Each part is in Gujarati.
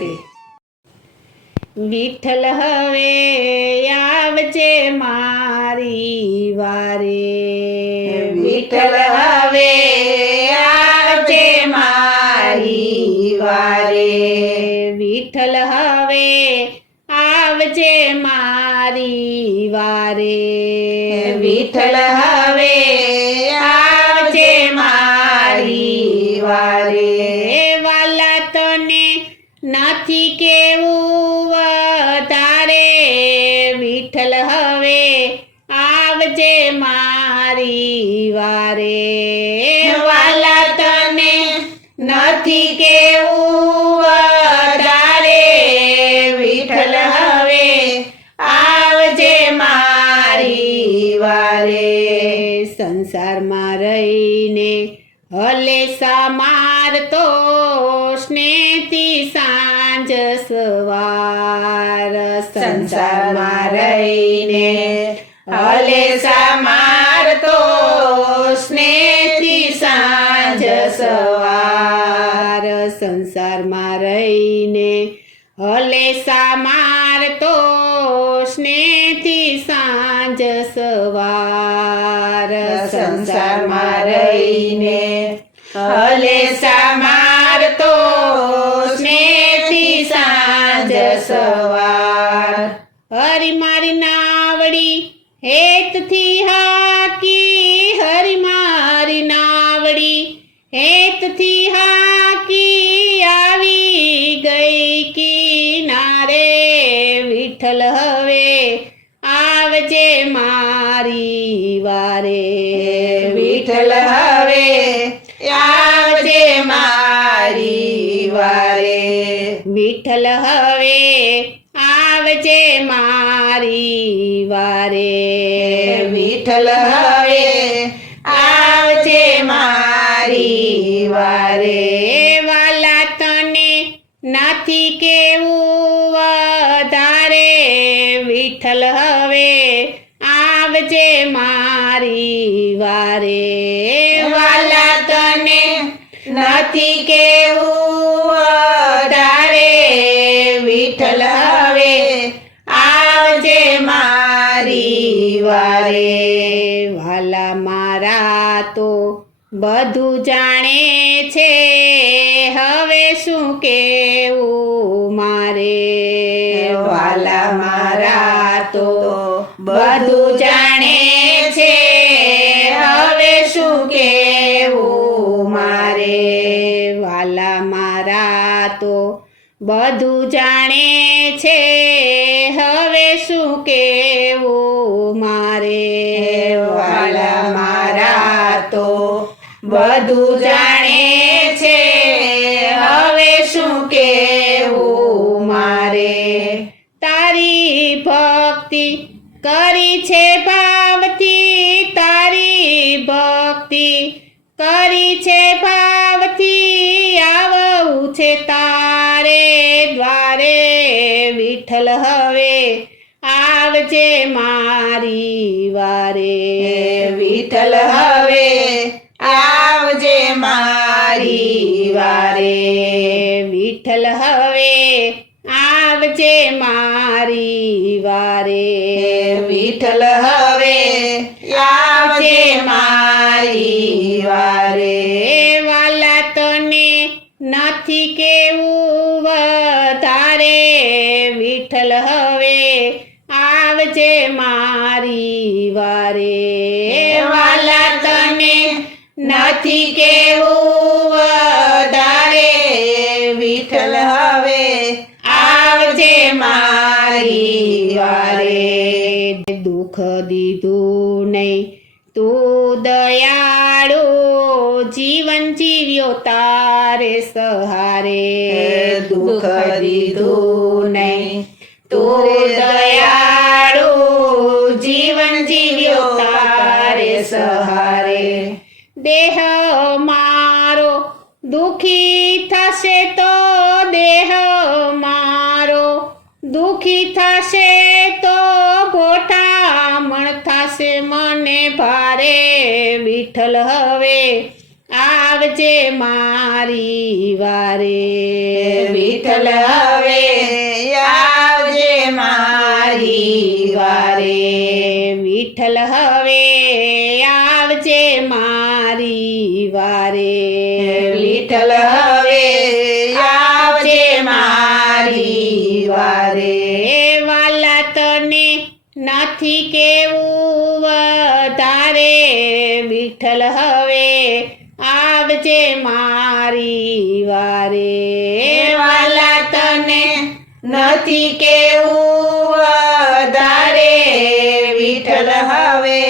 રાધે. વિઠ્ઠલ હવે આવજે મારી વારે, વિઠ્ઠલ હવે આવજે મારી વારે. વિઠ્ઠલ હવે આવજે મારી વારે, વિઠ્ઠલ હવે આવજે મારી વારે. વાલા તને નથી કેવું વધારે, વિઠ્ઠલ હવે આવજે મારી વારે. વાલા તને નથી કેવું વધારે, વિઠ્ઠલ હવે આવજે મારી વારે. સંસારમાં રહીને હલેસા મારતો, સ્નેહથી સાંજ સવાર. સંસારમાં રહીને હલેસા મારતો, સ્નેહથી સાંજ સવાર. સંસારમાં રહીને હલેસા મારતો, સ્નેહથી સાંજ સવાર. સંસારમાં રહીને હલેસા મારતો, સ્નેહથી સાંજ સવાર. હરી મારી નાવડી હેતથી હાકી, હરી મારી નાવડી હેતથી હાકી, આવી ગઈ કિનારે. વિઠ્ઠલ હવે આવજે મારી વારે, વિઠ્ઠલ હવે આવજે મારી વારે. વિઠ્ઠલ હવે આવજે મારી વારે, વિઠ્ઠલ હવે આવજે મારી વારે. વાલા તને નથી કેવું વધારે, વિઠ્ઠલ હવે આવજે મારી વારે. વાલા તને નથી કેવું વધારે, વિઠ્ઠલ હવે આવજે મારી વારે. વાલા મારા તો બધું જાણે છે, હવે શું કેવું મારે. વાલા મારા તો બધું જાણે છે, હવે શું કેવું મારે. વાલા મારા તો બધું જાણે છે, હવે શું કેવું મારે. વાલા મારા તો બધું જાણે છે, હવે શું કેવું મારે. તારી ભક્તિ કરી છે ભાવથી, તારી ભક્તિ કરી છે ભાવથી, આવું છે તારે દ્વારે. વિઠ્ઠલ હવે આવજે મારી વારે, વિઠ્ઠલ હવે આવજે મારી વારે. વિઠ્ઠલ હવે આવજે મારી વારે, વિઠ્ઠલ હવે આવજે મારી વારે. વાલા તને નથી કેવું વધારે, વિઠ્ઠલ હવે આવજે મારી વારે. વાલા તને નથી કેવું વધારે, વિઠ્ઠલ હવે આવજે મારી વારે. દુઃખ દીધું નહીં તું દયાળુ, જીવન જીવ્યો તારે સહારે. દુઃખ દીધું નહીં તું દયાળુ, જીવન જીવ્યો તારે સહારે. દેહ મારો દુખી થશે તો, દેહ મારો દુખી થશે તો, ગોઠામણ થશે મને ભારે. વિઠ્ઠલ હવે આવજે મારી વારે. વિઠ્ઠલ હવે આવજે મારી વારે. વિઠ્ઠલ હવે આવજે મારી વારે. વિઠ્ઠલ હવે આવજે મારી વારે. વાલા તને નથી કેવું વધારે. વિઠ્ઠલ હવે આવજે મારી વારે. વાલા તને નથી કેવું વધારે. વિઠ્ઠલ હવે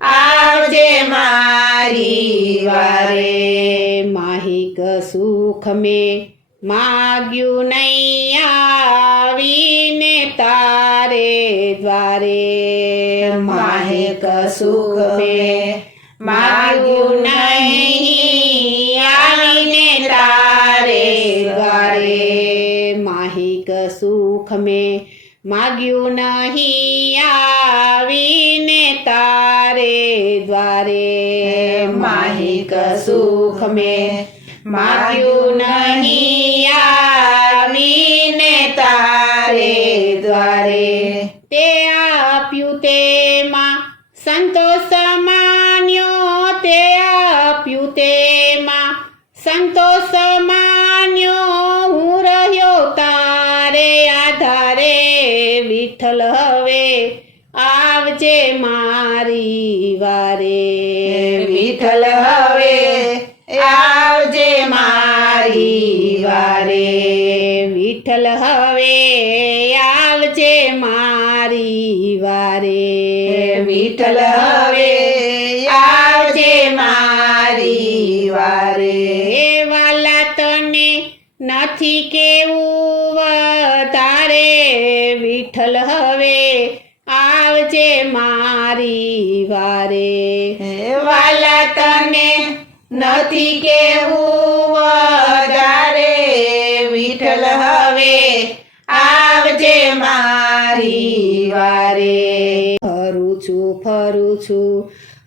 આવજે મારી વારે. માહિક સુખ મેં માગ્યું નહીં આવીને તારે દ્વારે. માહિક સુખ મેં માગ્યું નહીં આવીને તારે દ્વારે. માહિક સુખ મેં માગ્યું નહીં આવીને તારે દ્વારે. માહિક સુખ મેં માગ્યું નહીં આવીને તારે દ્વારે. તે આપ્યું તેમાં સંતોષ માન્યો. તે આપ્યું તેમાં સંતોષ માન્યો. હું રહ્યો તારે આધારે. વિઠ્ઠલ હવે આવજે મારી વારે. વિઠ્ઠલ હવે આવજે મારી વારે. વિઠ્ઠલ હવે આવજે મારી વારે. વિઠ્ઠલ હવે આવજે મારી વારે. વાલા તને નથી કેવું વધારે. વિઠ્ઠલ હવે આવજે મારી વારે. વાલા તને નથી કેવું વધારે. વિઠ્ઠલ હવે આવજે મારી વારે. ફરું છું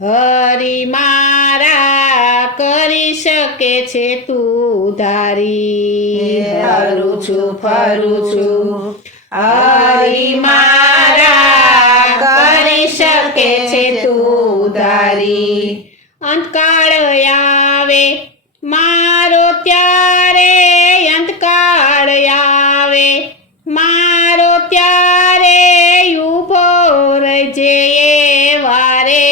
હરી મારા કરી શકે છે તું ધારી. ફરું છું હરી મારા કરી શકે છે તું ધારી. અંતકાળ આવે મારો ત્યારે. અંતકાળ આવે મારો ત્યારે. ઊભો રહેજે એ વારે.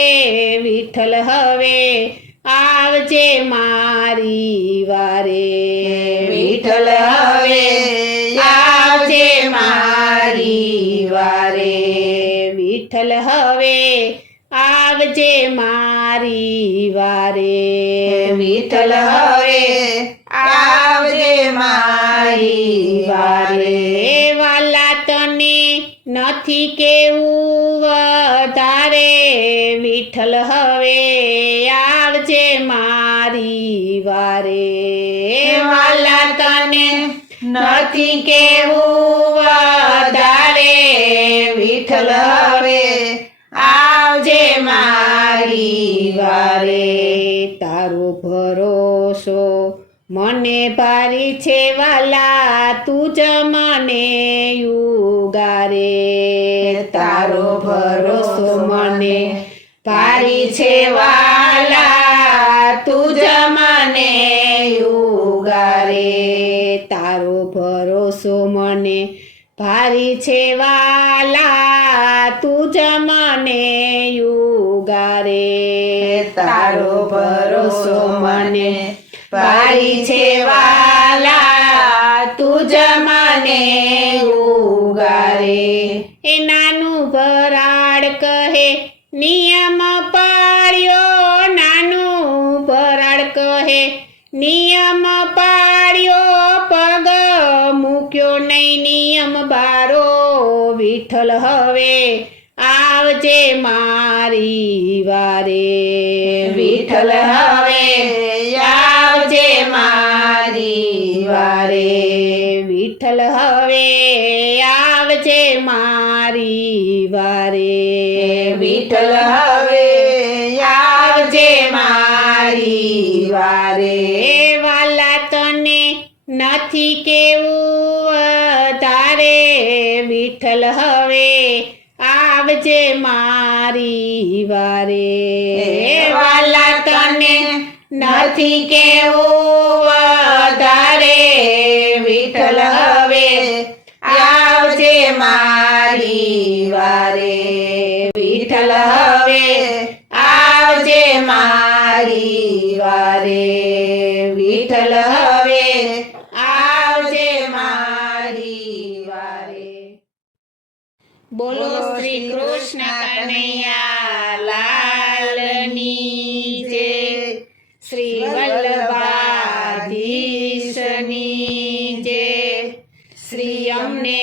વિઠ્ઠલ હવે આવજે મારી વારે. વિઠ્ઠલ હવે આવજે મારી વારે. વિઠ્ઠલ હવે આવજે મારી વારે. વિઠ્ઠલ હવે આવજે મારી વારે. વાલા તને નથી કેવું વધારે. વિઠ્ઠલ હવે આવજે મારી વારે. વાલા તને નથી કેવું વધારે. વિઠ્ઠલ હવે આવજે મારી વારે. તારો ભરોસો મને ભારી છે વાલા. તું જ મને ઉગારે. તારો ભરોસો મને ભારી છે વાલા. તું જ મને ઉગારે. તારો ભરોસો મને ભારી છે વાલા. તું જ મને ઉગારે. તારો ભરોસો મને ભારી છે વાલા. તું જ મને ઉગારે. એ નાનું ભરાડ કહે નિયમ પાળ્યો. નાનું ભરાડ કહે નિયમ પાળ્યો. પગ મૂક્યો નહીં નિયમ બારો. વિઠ્ઠલ હવે આવજે મારી વારે. વિઠ્ઠલ હવે આવજે મારી વારે. વિઠ્ઠલ હવે આવજે મારી વારે. વિઠ્ઠલ હવે આવજે મારી વારે. વારે વાલા તને નથી કેવું તારે વિઠ્ઠલ હવે આવજે મારી વારે વાલા તને નથી કેવું તારે વિઠ્ઠલ હવે આવજે મારી વારે વિઠ્ઠલ હવે આવજે મારી વારે વિઠ્ઠલ હવે આવજે મારી વારે બોલો શ્રી કૃષ્ણ કનૈયા લાલની જય શ્રી વલ્લભાધીશની જય શ્રી અમને